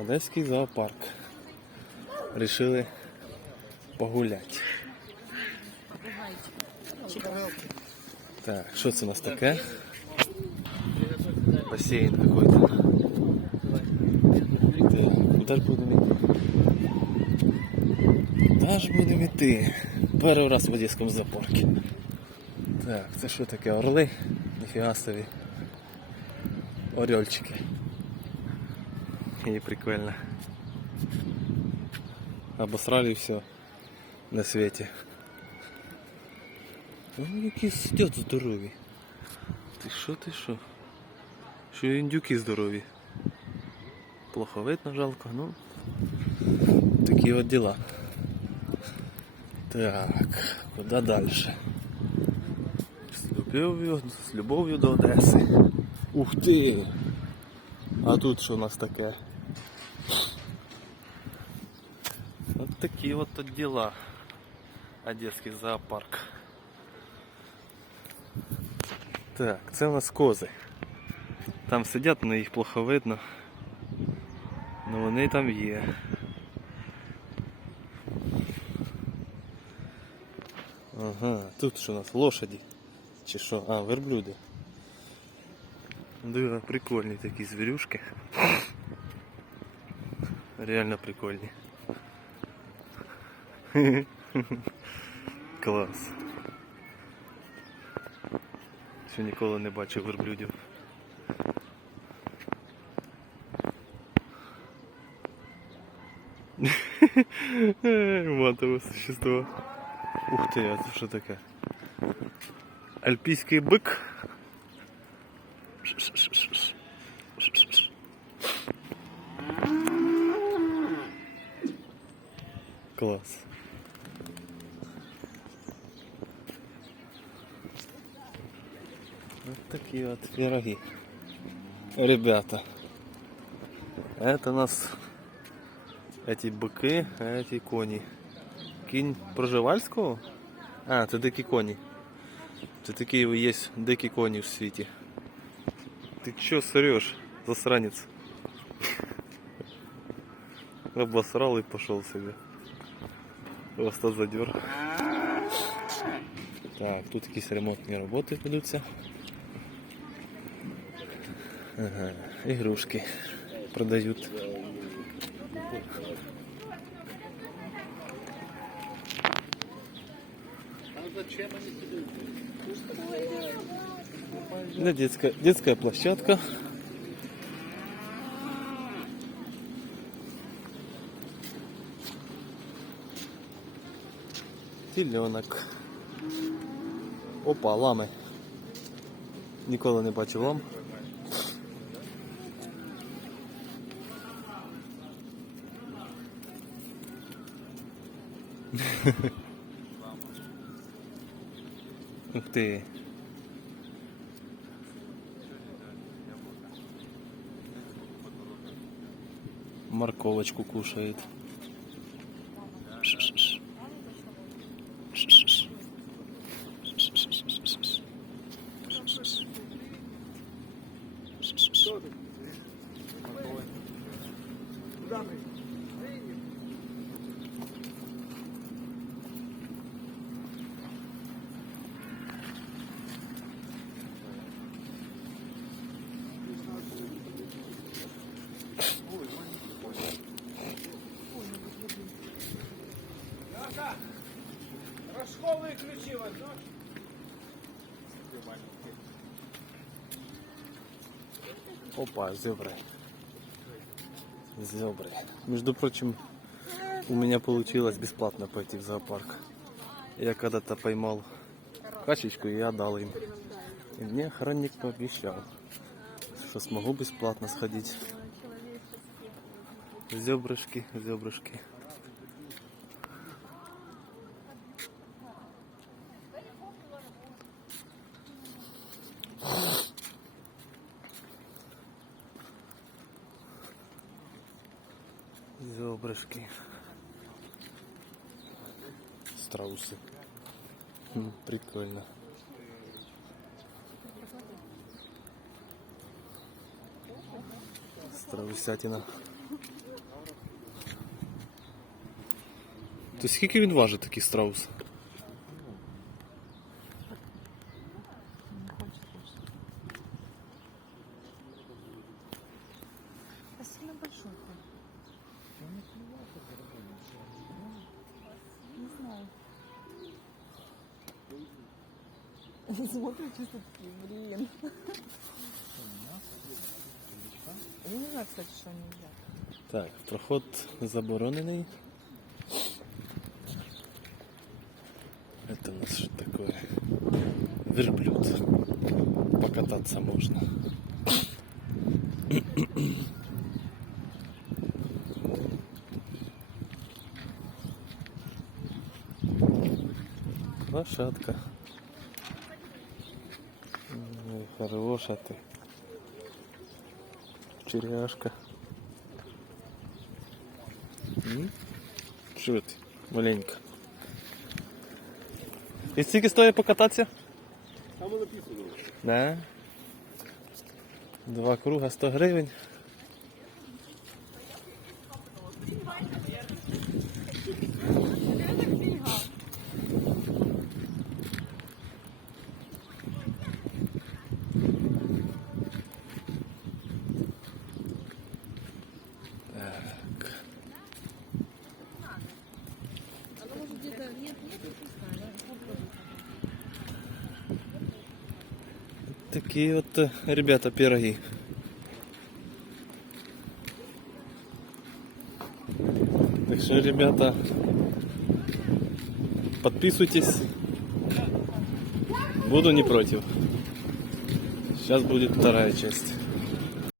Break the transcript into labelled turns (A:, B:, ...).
A: Одеський зоопарк. Рішили погуляти. Так, що це у нас таке? Бассейн какой-то. Куди ж будемо йти? Куди ж будемо йти? Перший раз в Одеському зоопарку. Так, це що таке? Орли? Ніфіга собі. Орельчики. І прикольно. Обосрали все на свете. Ну, якісь сидять здорові. Ти що, ти що? Що і індюки здорові. Плохо видно, жалко, ну. Такі от діла. Так, куди далі? З любов'ю, з любов'ю до Одеси. Ух ти! А тут що у нас таке? От такі от тут діла. Одеський зоопарк. Так, це у нас кози. Там сидять, але їх плохо видно. Ну вони там є. Ага, тут що у нас лошаді. Чи що? А, верблюди. Да, прикольні такі звірюшки. Реально прикольні. Клас. Ще ніколи не бачив верблюдів. Матове существо. Ух ти, а це що таке? Альпійський бик. Класс. такие вот пироги. Ребята, это у нас эти быки, а эти кони. Кінь Проживальського? А, це дикі коні. Це такі є дикі коні в світі. Ти чо срешь, засранец? Обосрал и пошел себе. Просто задер. Так, тут якісь ремонтні роботи ведуться. Ага, ігрушки продають. Да, детская, детская площадка. Теленок. Опа, лами. Ніколи не бачив лам. Ух ти. Морковочку кушает.
B: Рожковые ключи возьмешь?
A: Опа, зебры. Зебры. Между прочим, у меня получилось бесплатно пойти в зоопарк. Я когда-то поймал качечку и отдал им. И мне охранник пообещал, что смогу бесплатно сходить. Зебрышки, зебрышки. обрезки. Страусы. Хм, прикольно. Страусятина. То сколько він важить такий страус?
B: А сильно большой. Не знаю. Смотрю, чисто такие, блин. Я не знаю, кстати, что они едят.
A: Так, проход заборонений. Это у нас что такое? Верблюд. Покататься можно. Лошадка. Ой, хороша ты. Черяшка. М? Що ти? Маленька. І скільки стоїть покататися?
C: Там написано.
A: Да. Два круга 100 гривень. Такие вот, э, ребята, пироги. Так что, ребята, подписывайтесь. Буду не против. Сейчас будет вторая часть.